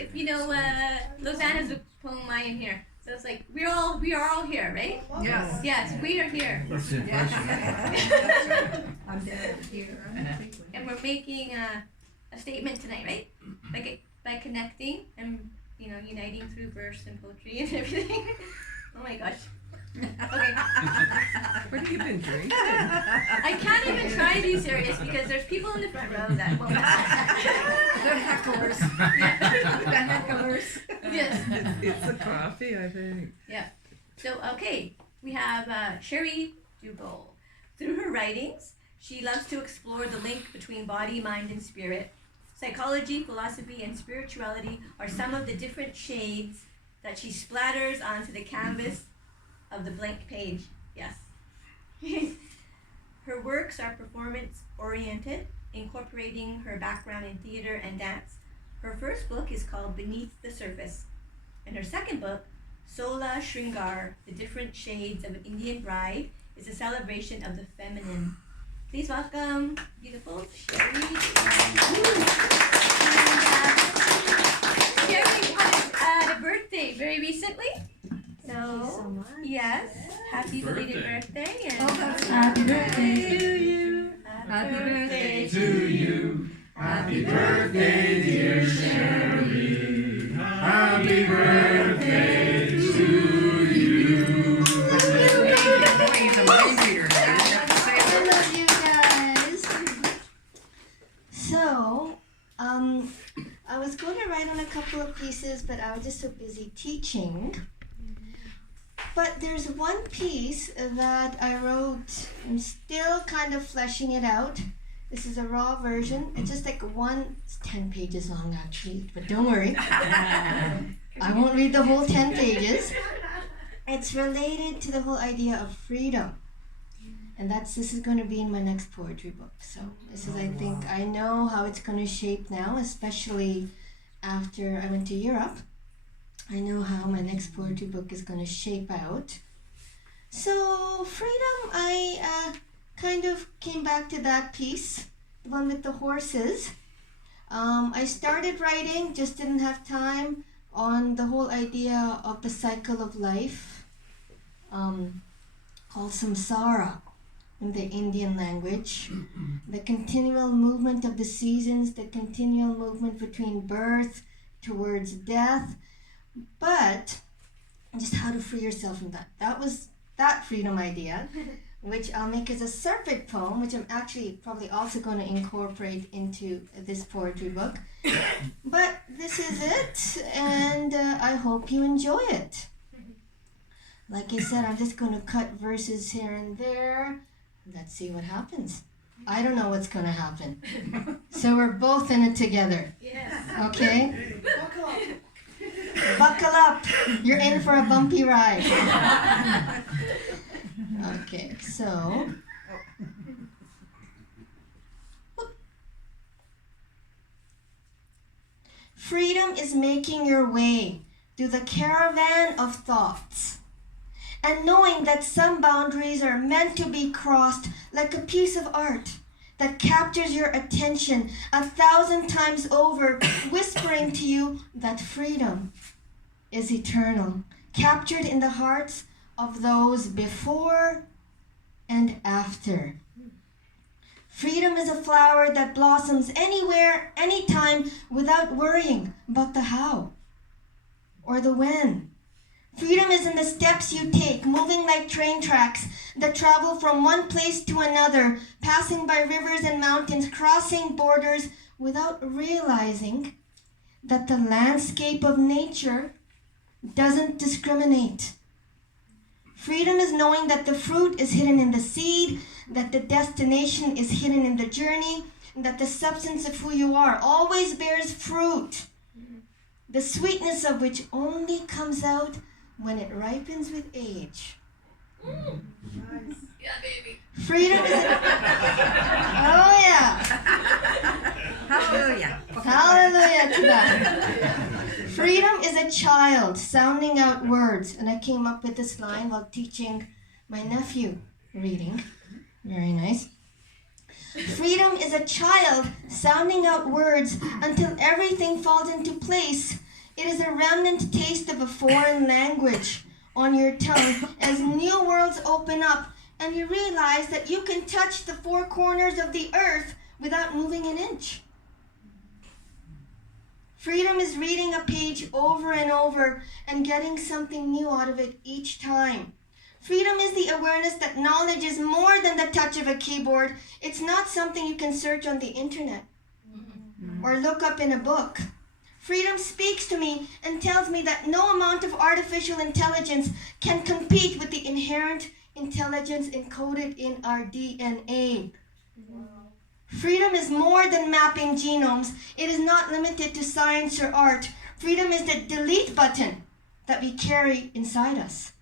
if you know, Lausanne has a poem I am here. So it's like we are all here, right? Yes. Yes, we are here. That's it. I'm down here. And we're making a statement tonight, right? By connecting and uniting through verse and poetry and everything. Oh my gosh. Okay. What have you been drinking? I can't even try to be serious because there's people in the front row that won't. The hecklers. The hecklers. Yes. It's the coffee, I think. Yeah. So, okay, we have Sherry Duggal. Through her writings, she loves to explore the link between body, mind, and spirit. Psychology, philosophy, and spirituality are some of the different shades that she splatters onto the canvas of the blank page. Yes. Her works are performance-oriented, incorporating her background in theater and dance. Her first book is called Beneath the Surface, and her second book, Sola Shringar, The Different Shades of an Indian Bride, is a celebration of the feminine. Please welcome beautiful Sherry. Sherry had a birthday very recently. Thank you so much. Yes, happy belated birthday. And Happy birthday to you. Happy birthday To you. Happy birthday, dear Sherry. Happy birthday to you. I love you guys. So, I was going to write on a couple of pieces, but I was just so busy teaching. But there's one piece that I wrote. I'm still kind of fleshing it out. This is a raw version. It's just like it's 10 pages long actually, but don't worry. I won't read the whole 10 pages. It's related to the whole idea of freedom. And this is going to be in my next poetry book. So this is, I think, I know how it's going to shape now, especially after I went to Europe. I know how my next poetry book is going to shape out. So freedom, I kind of came back to that piece, the one with the horses. I started writing, just didn't have time, on the whole idea of the cycle of life, called samsara in the Indian language. The continual movement of the seasons, the continual movement between birth towards death, but just how to free yourself from that. That was that freedom idea, which I'll make as a separate poem, which I'm actually probably also going to incorporate into this poetry book. But this is it, and I hope you enjoy it. Like I said, I'm just going to cut verses here and there. Let's see what happens. I don't know what's going to happen. So we're both in it together. Yes. Okay? Buckle up. You're in for a bumpy ride. Okay, so. Freedom is making your way through the caravan of thoughts, and knowing that some boundaries are meant to be crossed, like a piece of art that captures your attention 1,000 times over, whispering to you that freedom is eternal, captured in the hearts of those before and after. Freedom is a flower that blossoms anywhere, anytime, without worrying about the how or the when. Freedom is in the steps you take, moving like train tracks that travel from one place to another, passing by rivers and mountains, crossing borders without realizing that the landscape of nature doesn't discriminate. Freedom is knowing that the fruit is hidden in the seed, that the destination is hidden in the journey, and that the substance of who you are always bears fruit, the sweetness of which only comes out when it ripens with age. Nice. Yeah, baby. Freedom is oh yeah. Hallelujah. Hallelujah to that. Freedom is a child sounding out words. And I came up with this line while teaching my nephew reading. Very nice. Freedom is a child sounding out words until everything falls into place, It is a remnant taste of a foreign language on your tongue as new worlds open up and you realize that you can touch the four corners of the earth without moving an inch. Freedom is reading a page over and over and getting something new out of it each time. Freedom is the awareness that knowledge is more than the touch of a keyboard. It's not something you can search on the internet or look up in a book. Freedom speaks to me and tells me that no amount of artificial intelligence can compete with the inherent intelligence encoded in our DNA. Freedom is more than mapping genomes. It is not limited to science or art. Freedom is the delete button that we carry inside us,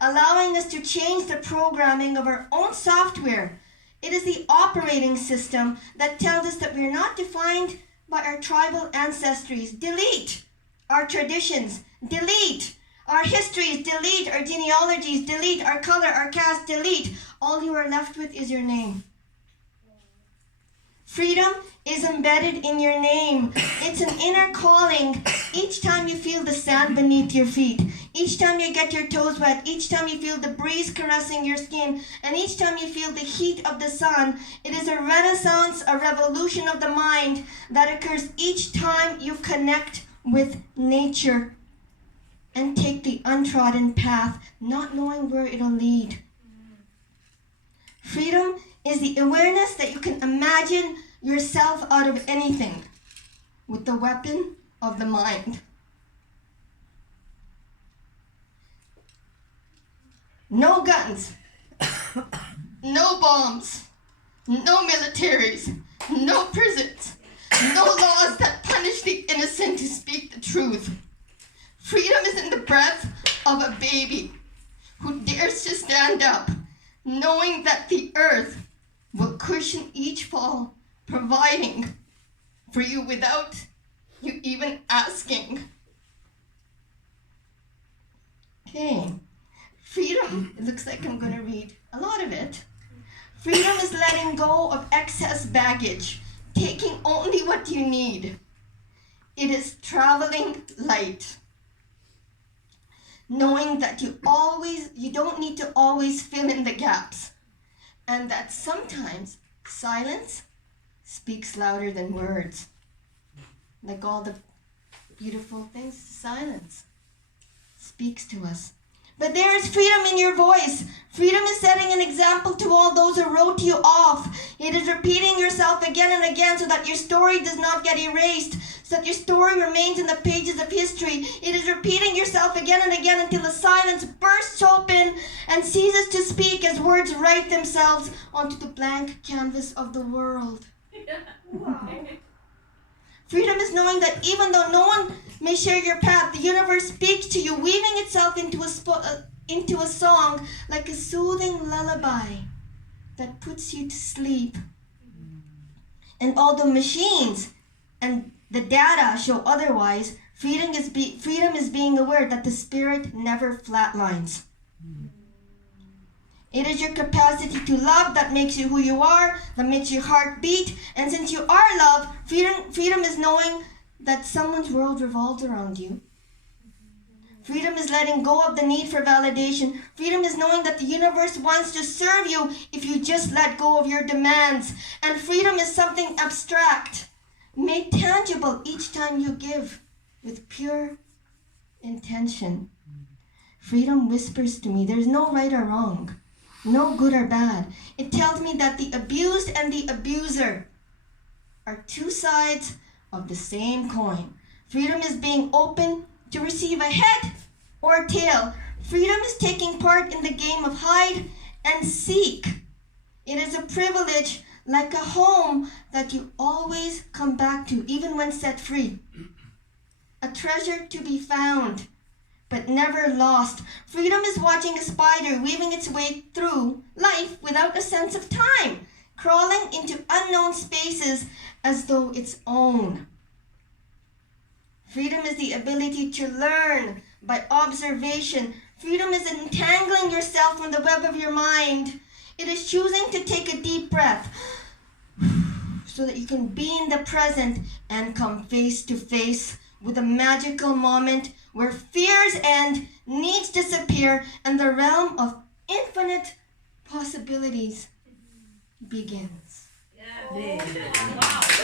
allowing us to change the programming of our own software. It is the operating system that tells us that we are not defined by our tribal ancestries. Delete our traditions. Delete our histories. Delete our genealogies. Delete our color, our caste. Delete. All you are left with is your name. Freedom is embedded in your name. It's an inner calling. Each time you feel the sand beneath your feet, each time you get your toes wet, each time you feel the breeze caressing your skin, and each time you feel the heat of the sun, it is a renaissance, a revolution of the mind that occurs each time you connect with nature and take the untrodden path, not knowing where it'll lead. Freedom is the awareness that you can imagine yourself out of anything with the weapon of the mind. No guns, no bombs, no militaries, no prisons, no laws that punish the innocent who speak the truth. Freedom is in the breath of a baby who dares to stand up, knowing that the earth will cushion each fall, providing for you without you even asking. Okay. Freedom, it looks like I'm going to read a lot of it. Freedom is letting go of excess baggage, taking only what you need. It is traveling light, knowing that you don't need to always fill in the gaps, and that sometimes silence speaks louder than words. Like all the beautiful things, silence speaks to us. But there is freedom in your voice. Freedom is setting an example to all those who wrote you off. It is repeating yourself again and again so that your story does not get erased, so that your story remains in the pages of history. It is repeating yourself again and again until the silence bursts open and ceases to speak as words write themselves onto the blank canvas of the world. Wow. Freedom is knowing that even though no one may share your path, the universe speaks to you, weaving itself into a song like a soothing lullaby that puts you to sleep. And although machines and the data show otherwise, freedom is being aware that the spirit never flatlines. It is your capacity to love that makes you who you are, that makes your heart beat. And since you are love, freedom is knowing that someone's world revolves around you. Freedom is letting go of the need for validation. Freedom is knowing that the universe wants to serve you if you just let go of your demands. And freedom is something abstract, made tangible each time you give with pure intention. Freedom whispers to me, there's no right or wrong. No good or bad. It tells me that the abused and the abuser are two sides of the same coin. Freedom is being open to receive a head or a tail. Freedom is taking part in the game of hide and seek. It is a privilege like a home that you always come back to, even when set free. A treasure to be found, but never lost. Freedom is watching a spider weaving its way through life without a sense of time, crawling into unknown spaces as though its own. Freedom is the ability to learn by observation. Freedom is entangling yourself from the web of your mind. It is choosing to take a deep breath so that you can be in the present and come face to face with a magical moment where fears end, needs disappear, and the realm of infinite possibilities begins. Yeah. Wow.